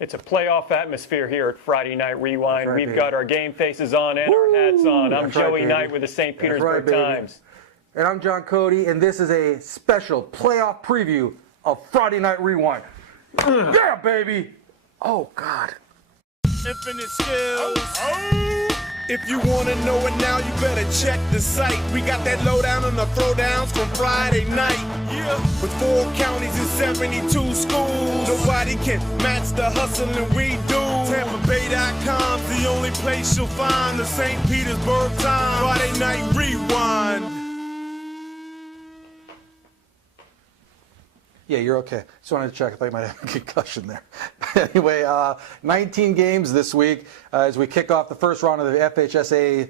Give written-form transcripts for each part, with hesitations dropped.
It's a playoff atmosphere here at Friday Night Rewind. Right, We've baby. got our game faces on and our hats on. I'm Joey Knight with the St. Petersburg Times. And I'm John Cotey, and this is a special playoff preview of Friday Night Rewind. Yeah, baby! Oh, God. Infinite skills. If you want to know it now, you better check the site. We got that lowdown on the throwdowns from Friday night. Yeah. With 4 counties and 72 schools, nobody can match the hustling we do. TampaBay.com's the only place you'll find the St. Petersburg Times Friday Night Rewind. Yeah, you're okay. Just wanted to check. I thought you might have a concussion there. Anyway, 19 games this week as we kick off the first round of the FHSA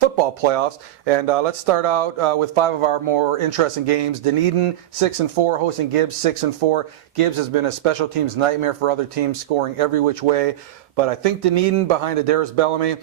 football playoffs. And let's start out with 5 of our more interesting games. Dunedin 6-4 hosting Gibbs 6-4. Gibbs has been a special teams nightmare for other teams, scoring every which way. But I think Dunedin behind Adaris Bellamy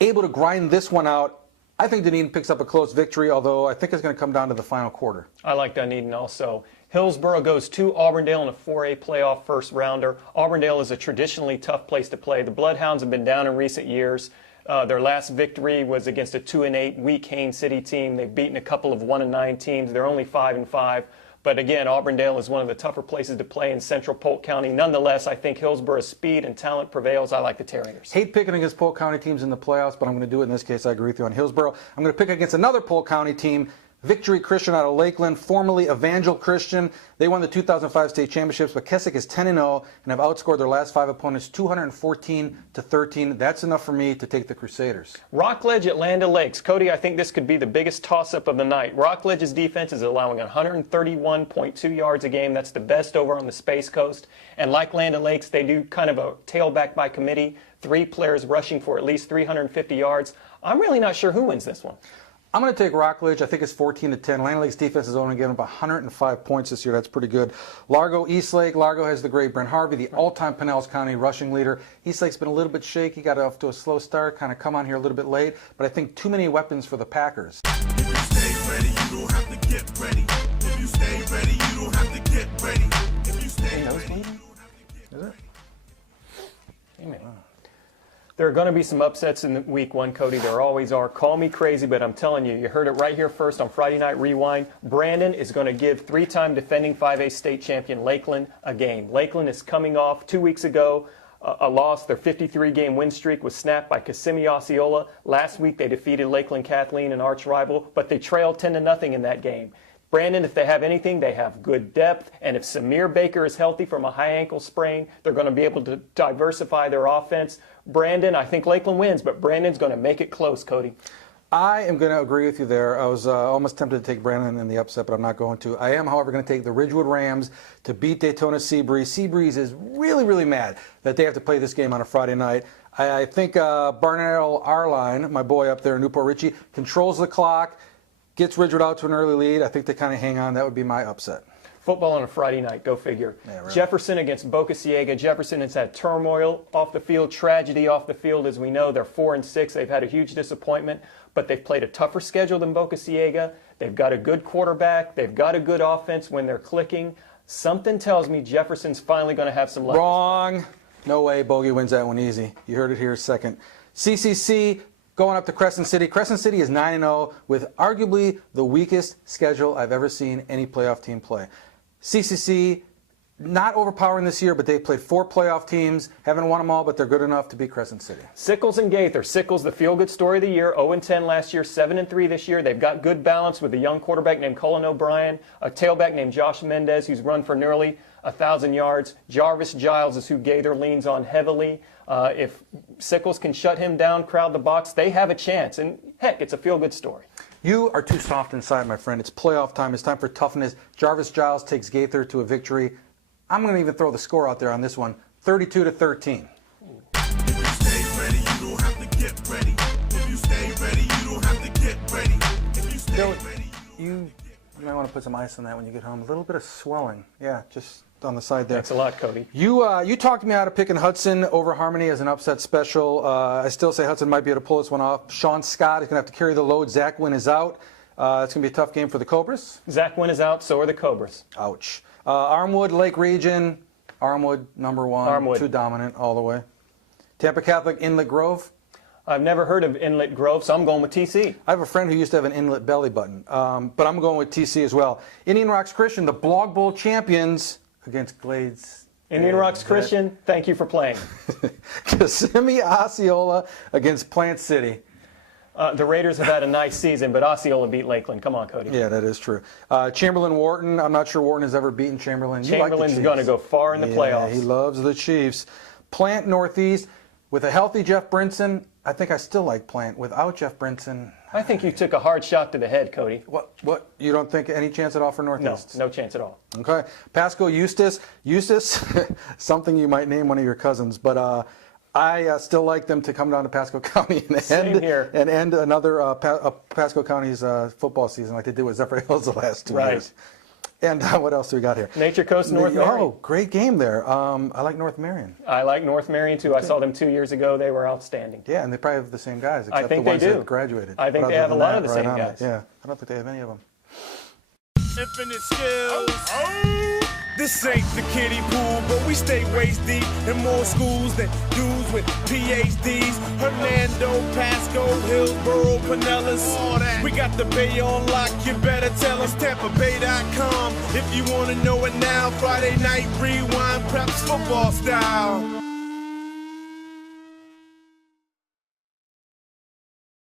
able to grind this one out. I think Dunedin picks up a close victory, although I think it's going to come down to the final quarter. I like Dunedin also. Hillsborough goes to Auburndale in a 4A playoff first rounder. Auburndale is a traditionally tough place to play. The Bloodhounds have been down in recent years. Their last victory was against a 2-8 weak Haines City team. They've beaten a couple of 1-9 teams. They're only 5-5. But again, Auburndale is one of the tougher places to play in central Polk County. Nonetheless, I think Hillsborough's speed and talent prevails. I like the Terriers. Hate picking against Polk County teams in the playoffs, but I'm going to do it in this case. I agree with you on Hillsborough. I'm going to pick against another Polk County team, Victory Christian out of Lakeland, formerly Evangel Christian. They won the 2005 state championships, but Keswick is 10-0 and have outscored their last 5 opponents 214-13. That's enough for me to take the Crusaders. Rockledge at Land O'Lakes. Cody, I think this could be the biggest toss-up of the night. Rockledge's defense is allowing 131.2 yards a game. That's the best over on the Space Coast. And like Land O'Lakes, they do kind of a tailback by committee. 3 players rushing for at least 350 yards. I'm really not sure who wins this one. I'm going to take Rockledge. I think it's 14-10. Land O'Lakes defense has only given up 105 points this year. That's pretty good. Largo, Eastlake. Largo has the great Brent Harvey, the all-time Pinellas County rushing leader. Eastlake's been a little bit shaky, got off to a slow start, kind of come on here a little bit late, but I think too many weapons for the Packers. If you stay ready, you don't have to get ready. If you stay ready, you don't have to get ready. If you stay ready, you don't have to get ready. Is it? Amen. There are going to be some upsets in week 1, Cody. There always are. Call me crazy, but I'm telling you, you heard it right here first on Friday Night Rewind. Brandon is going to give 3-time defending 5A state champion Lakeland a game. Lakeland is coming off 2 weeks ago a loss. Their 53-game win streak was snapped by Kissimmee Osceola. Last week they defeated Lakeland Kathleen, an arch rival, but they trailed 10-0 in that game. Brandon, if they have anything, they have good depth, and if Samir Baker is healthy from a high ankle sprain, they're going to be able to diversify their offense. Brandon, I think Lakeland wins, but Brandon's going to make it close, Cody. I am going to agree with you there. I was almost tempted to take Brandon in the upset, but I'm not going to. I am, however, going to take the Ridgewood Rams to beat Daytona Seabreeze. Seabreeze is really, really mad that they have to play this game on a Friday night. I think Barnell Arline, my boy up there in Newport Richey, controls the clock, gets Ridgewood out to an early lead. I think they kind of hang on. That would be my upset. Football on a Friday night, go figure. Yeah, really. Jefferson against Boca Ciega. Jefferson has had turmoil off the field, tragedy off the field. As we know, they're 4-6. They've had a huge disappointment, but they've played a tougher schedule than Boca Ciega. They've got a good quarterback. They've got a good offense when they're clicking. Something tells me Jefferson's finally going to have some luck. Wrong. No way. Bogey wins that one easy. You heard it here second. CCC going up to Crescent City. Crescent City is 9-0 with arguably the weakest schedule I've ever seen any playoff team play. CCC, not overpowering this year, but they've played 4 playoff teams. Haven't won them all, but they're good enough to beat Crescent City. Sickles and Gaither. Sickles, the feel-good story of the year. 0-10 last year, 7-3 this year. They've got good balance with a young quarterback named Cullen O'Brien, a tailback named Josh Mendez, who's run for nearly 1,000 yards. Jarvis Giles is who Gaither leans on heavily. If Sickles can shut him down, crowd the box, they have a chance. And heck, it's a feel-good story. You are too soft inside, my friend. It's playoff time. It's time for toughness. Jarvis Giles takes Gaither to a victory. I'm going to even throw the score out there on this one, 32-13. If you stay ready, you don't have to get ready. If you stay ready, you don't have to get ready. If you stay ready, You might want to put some ice on that when you get home. A little bit of swelling. Yeah, just on the side there. Thanks a lot, Cody. You talked me out of picking Hudson over Harmony as an upset special. I still say Hudson might be able to pull this one off. Sean Scott is going to have to carry the load. Zach Wynn is out. It's going to be a tough game for the Cobras. Zach Wynn is out, so are the Cobras. Ouch. Armwood, Lake Region, Armwood, number 1. Armwood. Too dominant all the way. Tampa Catholic, Inlet Grove. I've never heard of Inlet Grove, so I'm going with TC. I have a friend who used to have an inlet belly button, but I'm going with TC as well. Indian Rocks Christian, the Blog Bowl champions against Glades. Indian Rocks Christian, thank you for playing. Kissimmee Osceola against Plant City. The Raiders have had a nice season, but Osceola beat Lakeland. Come on, Cody. Yeah, that is true. Chamberlain Wharton, I'm not sure Wharton has ever beaten Chamberlain. Chamberlain's going to go far in the playoffs. He loves the Chiefs. Plant Northeast, with a healthy Jeff Brinson, I think I still like Plant. Without Jeff Brinson... I think you took a hard shot to the head, Cody. What? You don't think any chance at all for Northeast? No chance at all. Okay. Pasco Eustis. Eustis, something you might name one of your cousins, but I still like them to come down to Pasco County and end another Pasco County's football season like they did with Zephyr Hills the last 2 years. And what else do we got here? Nature Coast, North Marion. Oh, great game there. I like North Marion. I like North Marion, too. I saw them 2 years ago. They were outstanding. Yeah, and they probably have the same guys, except I think the ones they do. that graduated. I think But they other have a than lot that, of the right same on it. guys. Yeah, I don't think they have any of them. Infinite skills. This ain't the kiddie pool, but we stay waist deep in more schools than dudes with PhDs. Hernando, Pasco, Hillsboro, Pinellas. We got the Bay on lock, you better tell us. TampaBay.com. If you want to know it now, Friday night rewind, preps football style.